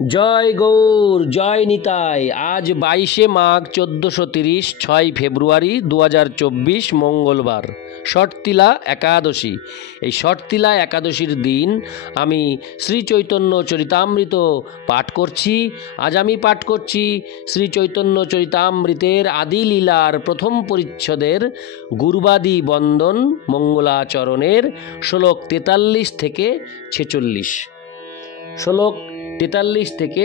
জয় গৌর, জয় নিতাই। আজ 22শে মাঘ 1430, 6 ফেব্রুয়ারি 2024 মঙ্গলবার, ষটতিলা একাদশী। এই ষটতিলা একাদশীর দিন আমি শ্রী চৈতন্য চরিতামৃত পাঠ করছি। আজ আমি পাঠ করছি শ্রী চৈতন্য চরিতামৃতের আদি লীলার প্রথম পরিচ্ছদের গুরুবাদী বন্দন মঙ্গলাচরণের শ্লোক 43 থেকে 46। শ্লোক 43 থেকে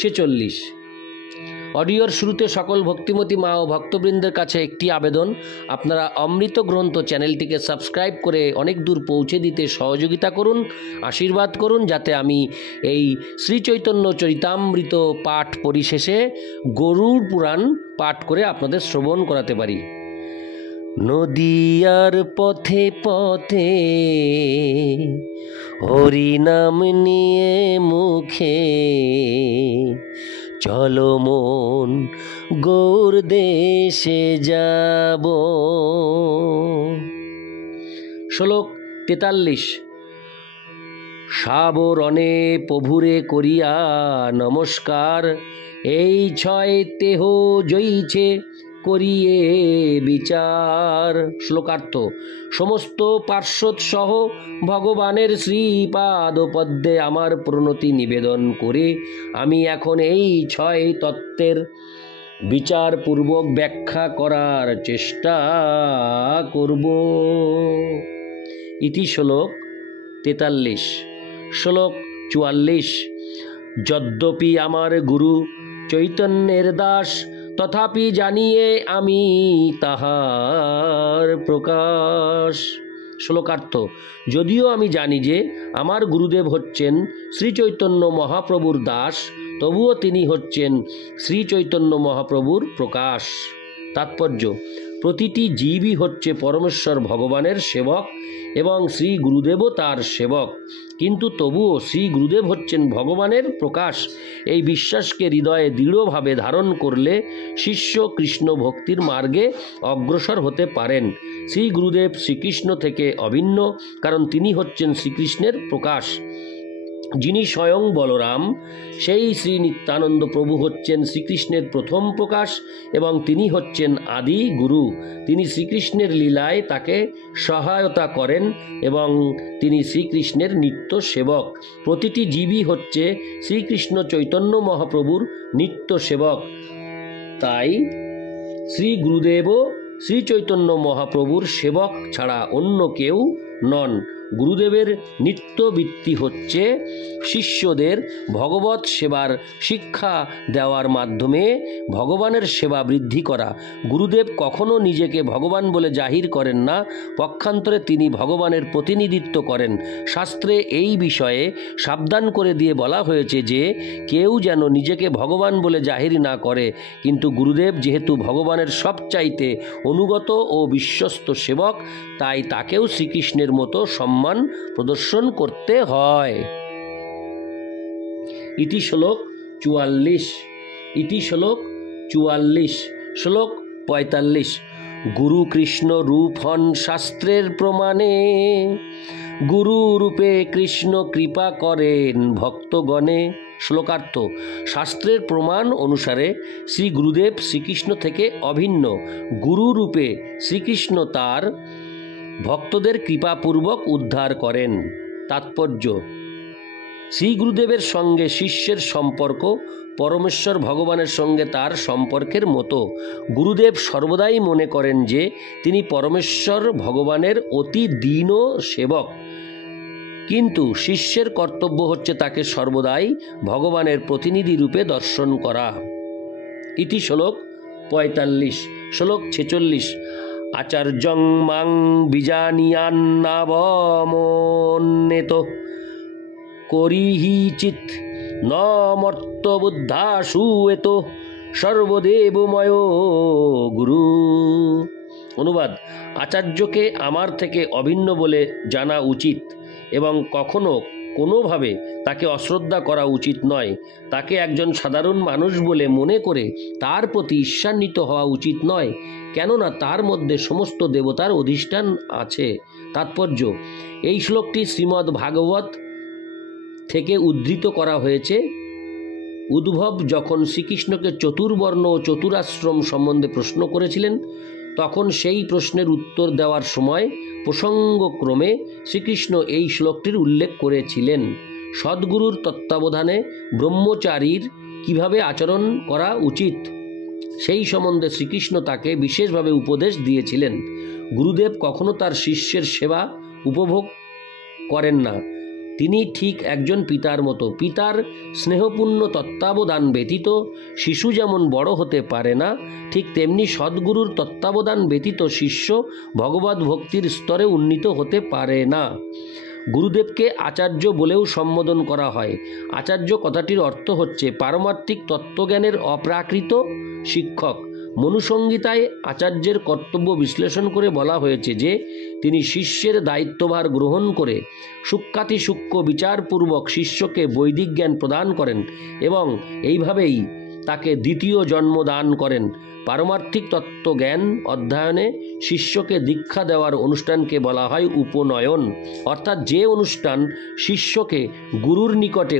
46। অডিওর শুরুতে সকল ভক্তিমতী মা ও ভক্তবৃন্দের কাছে একটি আবেদন, আপনারা অমৃত গ্রন্থ চ্যানেলটিকে সাবস্ক্রাইব করে অনেক দূর পৌঁছে দিতে সহযোগিতা করুন, আশীর্বাদ করুন, যাতে আমি এই শ্রী চৈতন্য চরিতামৃত পাঠ পরিশেষে গরুড় পুরাণ পাঠ করে আপনাদের শ্রবণ করাতে পারি। নদিয়ার পথে পথে হরিনাম নিয়ে মুখে, চলো মন গৌর দেশে যাব। শ্লোক 43। সাবরণে প্রভুরে করিয়া নমস্কার, এই ছয় দেহ জয়ীছে করিয়ে বিচার। শ্লোকার্থ: সমস্ত পার্শ্বদ সহ ভগবানের শ্রীপাদ পদ্মে আমার প্রণতি নিবেদন করে আমি এখন এই 6 তত্ত্বের বিচারপূর্বক ব্যাখ্যা করার চেষ্টা করব। ইতি শ্লোক 43। শ্লোক 44। যদ্যপি আমার গুরু চৈতন্যের দাস, তথাপি জানিয়ে আমি তাহার প্রকাশ। শ্লোকার্থ: যদিও আমি জানি যে আমার গুরুদেব হচ্ছেন শ্রী চৈতন্য মহাপ্রভুর দাস, তবুও তিনি হচ্ছেন শ্রী চৈতন্য মহাপ্রভুর প্রকাশ। তাৎপর্য: প্রতিটি জীবই হচ্ছে পরমেশ্বর ভগবানের সেবক এবং শ্রী গুরুদেবও তার সেবক, কিন্তু তবুও শ্রী গুরুদেব হচ্ছেন ভগবানের প্রকাশ। এই বিশ্বাসকে হৃদয়ে দৃঢ়ভাবে ধারণ করলে শিষ্য কৃষ্ণ ভক্তির মার্গে অগ্রসর হতে পারেন। শ্রী গুরুদেব শ্রীকৃষ্ণ থেকে অভিন্ন, কারণ তিনি হচ্ছেন শ্রীকৃষ্ণের প্রকাশ। যিনি স্বয়ং বলরাম, সেই শ্রী নিত্যানন্দ প্রভু হচ্ছেন শ্রীকৃষ্ণের প্রথম প্রকাশ এবং তিনি হচ্ছেন আদি গুরু। তিনি শ্রীকৃষ্ণের লীলায় তাকে সহায়তা করেন এবং তিনি শ্রীকৃষ্ণের নিত্য সেবক। প্রতিটি জীবই হচ্ছে শ্রীকৃষ্ণ চৈতন্য মহাপ্রভুর নিত্য সেবক। তাই শ্রী গুরুদেবও শ্রী চৈতন্য মহাপ্রভুর সেবক ছাড়া অন্য কেউ নন। গুরুদেবের নিত্যবৃত্তি হচ্ছে শিষ্যদের ভগবৎ সেবার শিক্ষা দেওয়ার মাধ্যমে ভগবানের সেবা বৃদ্ধি করা। গুরুদেব কখনো নিজেকে ভগবান বলে জাহির করেন না, পক্ষান্তরে তিনি ভগবানের প্রতিনিধিত্ব করেন। শাস্ত্রে এই বিষয়ে সাবধান করে দিয়ে বলা হয়েছে যে কেউ যেন নিজেকে ভগবান বলে জাহির না করে, কিন্তু গুরুদেব যেহেতু ভগবানের সবচাইতে অনুগত ও বিশ্বস্ত সেবক, তাই তাকেও শ্রীকৃষ্ণের মতো সম্মান প্রদর্শন করতে হয়। ইতি শ্লোক 44। ইতি শ্লোক 44। শ্লোক 45। গুরু কৃষ্ণ রূপ হন শাস্ত্রের প্রমাণে, গুরু রূপে কৃষ্ণ কৃপা করেন ভক্তগণে। শ্লোকার্থ: শাস্ত্রের প্রমাণ অনুসারে শ্রী গুরুদেব শ্রীকৃষ্ণ থেকে অভিন্ন। গুরু রূপে শ্রীকৃষ্ণ তার ভক্তদের কৃপাপূর্বক উদ্ধার করেন। তাৎপর্য: শ্রী গুরুদেবের সঙ্গে শিষ্যের সম্পর্ক পরমেশ্বর ভগবানের সঙ্গে তার সম্পর্কের মতো। গুরুদেব সর্বদাই মনে করেন যে তিনি পরমেশ্বর ভগবানের অতি দীন সেবক, কিন্তু শিষ্যের কর্তব্য হচ্ছে তাকে সর্বদাই ভগবানের প্রতিনিধি রূপে দর্শন করা। ইতি শ্লোক 45। শ্লোক 46। আচার্যং মাং বীজানিয়ান্নাবমন্যেত করিহিচিৎ ন মর্ত্যবুদ্ধাসু এত সর্বদেবময় গুরু। অনুবাদ: আচার্যকে আমার থেকে অভিন্ন বলে জানা উচিত এবং কখনো কোনোভাবে তাকে অশ্রদ্ধা করা উচিত নয়। তাকে একজন সাধারণ মানুষ বলে মনে করে তার প্রতি ঈর্ষান্বিত হওয়া উচিত নয়, কেননা তার মধ্যে সমস্ত দেবতার অধিষ্ঠান আছে। তাৎপর্য: এই শ্লোকটি শ্রীমদ্ ভাগবত থেকে উদ্ধৃত করা হয়েছে। উদ্ভব যখন শ্রীকৃষ্ণকে চতুর্বর্ণ ও চতুরাশ্রম সম্বন্ধে প্রশ্ন করেছিলেন, তখন সেই প্রশ্নের উত্তর দেওয়ার সময় প্রসঙ্গক্রমে শ্রীকৃষ্ণ এই শ্লোকটির উল্লেখ করেছিলেন। সদ্গুরুর তত্ত্বাবধানে ব্রহ্মচারীর কিভাবে আচরণ করা উচিত সেই সম্বন্ধে শ্রীকৃষ্ণ তাকে বিশেষভাবে উপদেশ দিয়েছিলেন। গুরুদেব কখনো তার শিষ্যের সেবা উপভোগ করেন না। তিনি ঠিক একজন পিতার মতো। পিতার স্নেহপূর্ণ তত্ত্বাবধান ব্যতীত শিশু যেমন বড় হতে পারে না, ঠিক তেমনি সদ্গুরুর তত্ত্বাবধান ব্যতীত শিষ্য ভগবদ্ ভক্তির স্তরে উন্নীত হতে পারে না। গুরুদেবকে আচার্য বলেও সম্বোধন করা হয়। আচার্য কথাটির অর্থ হচ্ছে পারমার্থিক তত্ত্বজ্ঞানের অপ্রাকৃত শিক্ষক। মনুসংহিতায় আচার্যের কর্তব্য বিশ্লেষণ করে বলা হয়েছে যে তিনি শিষ্যের দায়িত্বভার গ্রহণ করে সূক্ষ্মাতিসূক্ষ্ম বিচারপূর্বক শিষ্যকে বৈদিক জ্ঞান প্রদান করেন এবং এইভাবেই তাকে দ্বিতীয় জন্ম দান করেন। পারমার্থিক তত্ত্বজ্ঞান অধ্যয়নে শিষ্যকে দীক্ষা দেওয়ার অনুষ্ঠানকে বলা হয় উপনয়ন, অর্থাৎ যে অনুষ্ঠান শিষ্যকে গুরুর নিকটে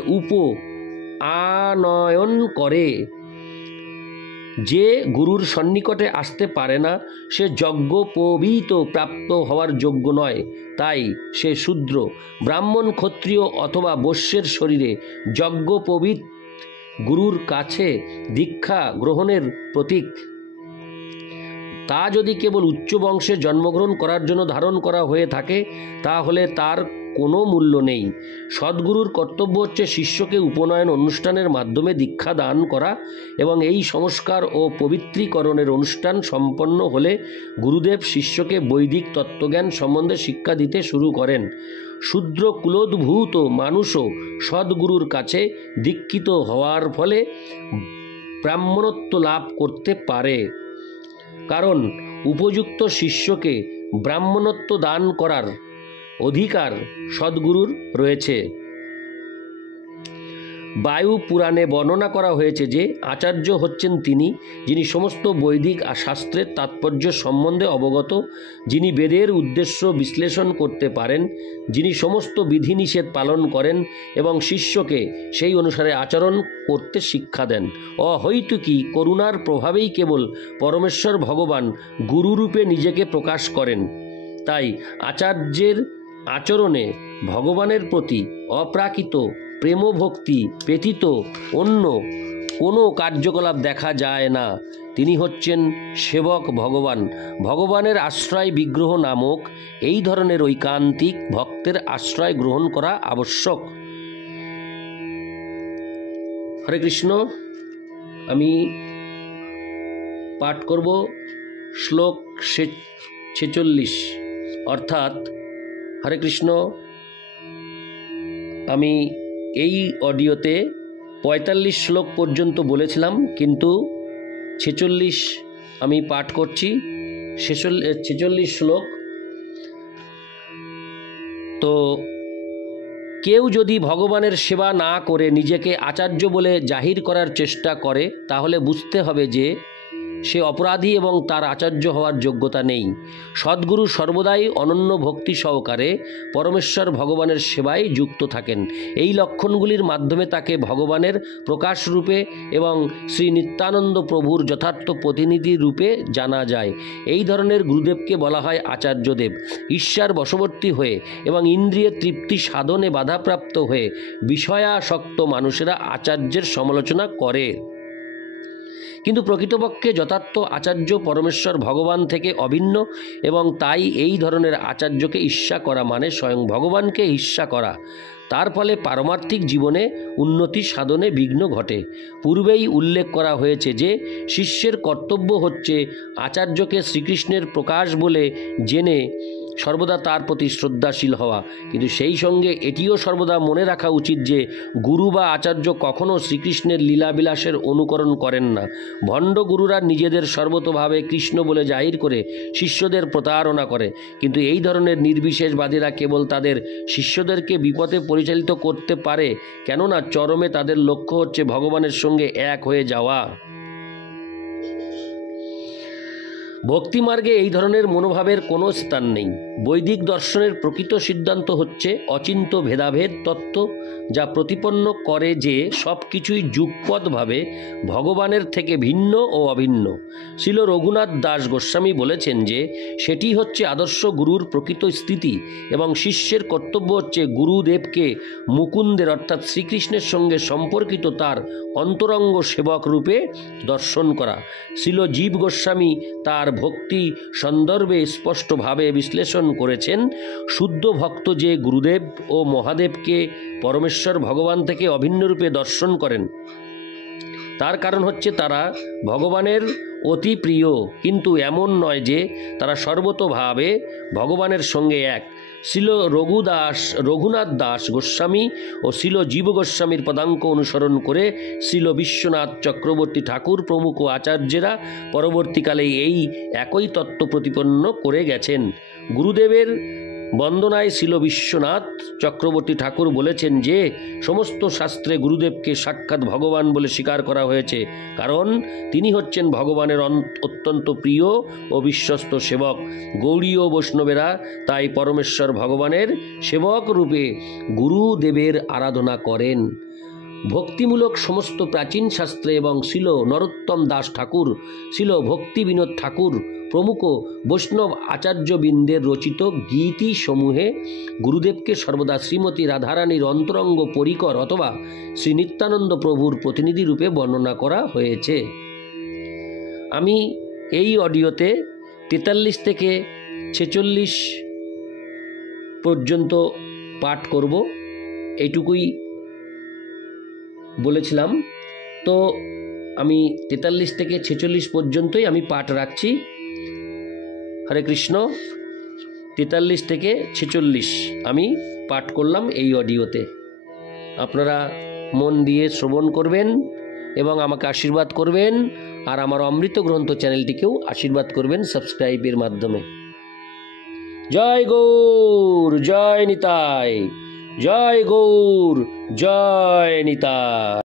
আনয়ন করে। যে গুরুর সন্নিকটে আসতে পারে না সে যজ্ঞোপবীত প্রাপ্ত হওয়ার যোগ্য নয়, তাই সে শূদ্র। ব্রাহ্মণ, ক্ষত্রিয় অথবা বৈশ্যের শরীরে যজ্ঞোপবীত গুরুর কাছে দীক্ষা গ্রহণের প্রতীক। তা যদি কেবল উচ্চ বংশে জন্মগ্রহণ করার জন্য ধারণ করা হয়ে থাকে তাহলে তার কোনো মূল্য নেই। সদ্গুরুর কর্তব্য হচ্ছে শিষ্যকে উপনয়ন অনুষ্ঠানের মাধ্যমে দীক্ষা দান করা এবং এই সংস্কার ও পবিত্রীকরণের অনুষ্ঠান সম্পন্ন হলে গুরুদেব শিষ্যকে বৈদিক তত্ত্বজ্ঞান সম্বন্ধে শিক্ষা দিতে শুরু করেন। শূদ্র কুলোদ্ভূত মানুষও সদ্গুরুর কাছে দীক্ষিত হওয়ার ফলে ব্রাহ্মণত্ব লাভ করতে পারে, কারণ উপযুক্ত শিষ্যকে ব্রাহ্মণত্ব দান করার অধিকার সদ্গুরুর রয়েছে। বায়ু পুরাণে বর্ণনা করা হয়েছে যে আচার্য হচ্ছেন তিনি যিনি সমস্ত বৈদিক শাস্ত্রের তাৎপর্য সম্বন্ধে অবগত, যিনি বেদের উদ্দেশ্য বিশ্লেষণ করতে পারেন, যিনি সমস্ত বিধিনিষেধ পালন করেন এবং শিষ্যকে সেই অনুসারে আচরণ করতে শিক্ষা দেন। অহৈতুকী করুণার প্রভাবেই কেবল পরমেশ্বর ভগবান গুরুরূপে নিজেকে প্রকাশ করেন। তাই আচার্যের আচরণে ভগবানের প্রতি অপ্রাকৃত প্রেমভক্তি ব্যতীত অন্য কোনো কার্যকলাপ দেখা যায় না। তিনি হচ্ছেন সেবক ভগবান। ভগবানের আশ্রয় বিগ্রহ নামক এই ধরনের ঐকান্তিক ভক্তের আশ্রয় গ্রহণ করা আবশ্যক। হরে কৃষ্ণ। আমি পাঠ করব শ্লোক 46, অর্থাৎ হরে কৃষ্ণ। আমি এই অডিওতে 45 শ্লোক পর্যন্ত বলেছিলাম, কিন্তু 46 আমি পাঠ করছি। 46 শ্লোক। তো কেউ যদি ভগবানের সেবা না করে নিজেকে আচার্য বলে জাহির করার চেষ্টা করে তাহলে বুঝতে হবে যে সে অপরাধী এবং তার আচার্য হওয়ার যোগ্যতা নেই। সদ্গুরু সর্বদাই অনন্য ভক্তি সহকারে পরমেশ্বর ভগবানের সেবায় যুক্ত থাকেন। এই লক্ষণগুলির মাধ্যমে তাকে ভগবানের প্রকাশ রূপে এবং শ্রী নিত্যানন্দ প্রভুর যথার্থ প্রতিনিধি রূপে জানা যায়। এই ধরনের গুরুদেবকে বলা হয় আচার্যদেব। ঈশ্বর বশবর্তী হয়ে এবং ইন্দ্রিয় তৃপ্তি সাধনে বাধাপ্রাপ্ত হয়ে বিষয়াসক্ত মানুষেরা আচার্যের সমালোচনা করে, কিন্তু প্রকৃতপক্ষে যথার্থ আচার্য পরমেশ্বর ভগবান থেকে অভিন্ন, এবং তাই এই ধরনের আচার্যকে ঈর্ষা করা মানে স্বয়ং ভগবানকে ঈর্ষা করা। তার ফলে পারমার্থিক জীবনে উন্নতি সাধনে বিঘ্ন ঘটে। পূর্বেই উল্লেখ করা হয়েছে যে শিষ্যের কর্তব্য হচ্ছে আচার্যকে শ্রীকৃষ্ণের প্রকাশ বলে জেনে সর্বদা তার প্রতি শ্রদ্ধাশীল হওয়া, কিন্তু সেই সঙ্গে এটিও সর্বদা মনে রাখা উচিত যে গুরু বা আচার্য কখনও শ্রীকৃষ্ণের লীলাবিলাসের অনুকরণ করেন না। ভণ্ড গুরুরা নিজেদের সর্বতোভাবে কৃষ্ণ বলে জাহির করে শিষ্যদের প্রতারণা করে, কিন্তু এই ধরনের নির্বিশেষবাদীরা কেবল তাদের শিষ্যদেরকে বিপথে পরিচালিত করতে পারে, কেননা চরমে তাদের লক্ষ্য হচ্ছে ভগবানের সঙ্গে এক হয়ে যাওয়া। ভক্তিমার্গে এই ধরনের মনোভাবের কোনো স্থান নেই। বৈদিক দর্শনের প্রকৃত সিদ্ধান্ত হচ্ছে অচিন্ত ভেদাভেদ তত্ত্ব, যা প্রতিপন্ন করে যে সব কিছুই যুগপৎভাবে ভগবানের থেকে ভিন্ন ও অভিন্ন। শ্রীল রঘুনাথ দাস গোস্বামী বলেছেন যে সেটি হচ্ছে আদর্শ গুরুর প্রকৃত স্থিতি এবং শিষ্যের কর্তব্য হচ্ছে গুরুদেবকে মুকুন্দের অর্থাৎ শ্রীকৃষ্ণের সঙ্গে সম্পর্কিত তার অন্তরঙ্গ সেবক রূপে দর্শন করা। শ্রীল জীব গোস্বামী তার ভক্তি সন্দর্ভে স্পষ্টভাবে বিশ্লেষণ করেছেন, শুদ্ধ ভক্ত যে গুরুদেব ও মহাদেবকে পরমেশ্বর ভগবান থেকে অভিন্ন রূপে দর্শন করেন, তার কারণ হচ্ছে তারা ভগবানের অতি প্রিয়, কিন্তু এমন নয় যে তারা সর্বতোভাবে ভগবানের সঙ্গে এক। শ্রীল রঘুনাথ দাস গোস্বামী ও শ্রীল জীব গোস্বামীর পদাঙ্ক অনুসরণ করে শ্রীল বিশ্বনাথ চক্রবর্তী ঠাকুর প্রমুখ আচার্যেরা পরবর্তীকালে এই একই তত্ত্ব প্রতিপন্ন করে গেছেন। গুরুদেবের বন্দনায় শ্রীল বিশ্বনাথ চক্রবর্তী ঠাকুর বলেছেন যে সমস্ত শাস্ত্রে গুরুদেবকে সাক্ষাৎ ভগবান বলে স্বীকার করা হয়েছে, কারণ তিনি হচ্ছেন ভগবানের অত্যন্ত প্রিয় ও বিশ্বস্ত সেবক। গৌড়ীয় বৈষ্ণবেরা তাই পরমেশ্বর ভগবানের সেবক রূপে গুরুদেবের আরাধনা করেন। ভক্তিমূলক সমস্ত প্রাচীন শাস্ত্রে এবং শ্রীল নরোত্তম দাস ঠাকুর, শ্রীল ভক্তি বিনোদ ঠাকুর প্রমুখ বৈষ্ণব আচার্যবৃন্দের রচিত গীতি সমূহে গুরুদেবকে সর্বদা শ্রীমতী রাধারানীর অন্তরঙ্গ পরিকর অথবা শ্রী নিত্যানন্দ প্রভুর প্রতিনিধি রূপে বর্ণনা করা হয়েছে। আমি এই অডিওতে 43 থেকে 46 পর্যন্ত পাঠ করব, এইটুকুই বলেছিলাম। তো আমি 43 থেকে 46 পর্যন্তই আমি পাঠ রাখছি। হরে কৃষ্ণ। 43 থেকে 46 আমি পাঠ করলাম এই অডিওতে। আপনারা মন দিয়ে শ্রবণ করবেন এবং আমাকে আশীর্বাদ করবেন, আর আমার অমৃত গ্রন্থ চ্যানেলটিকেও আশীর্বাদ করবেন সাবস্ক্রাইবের মাধ্যমে। জয় গৌর, জয় নিতাই, জয় গৌর, জয় নিতাই।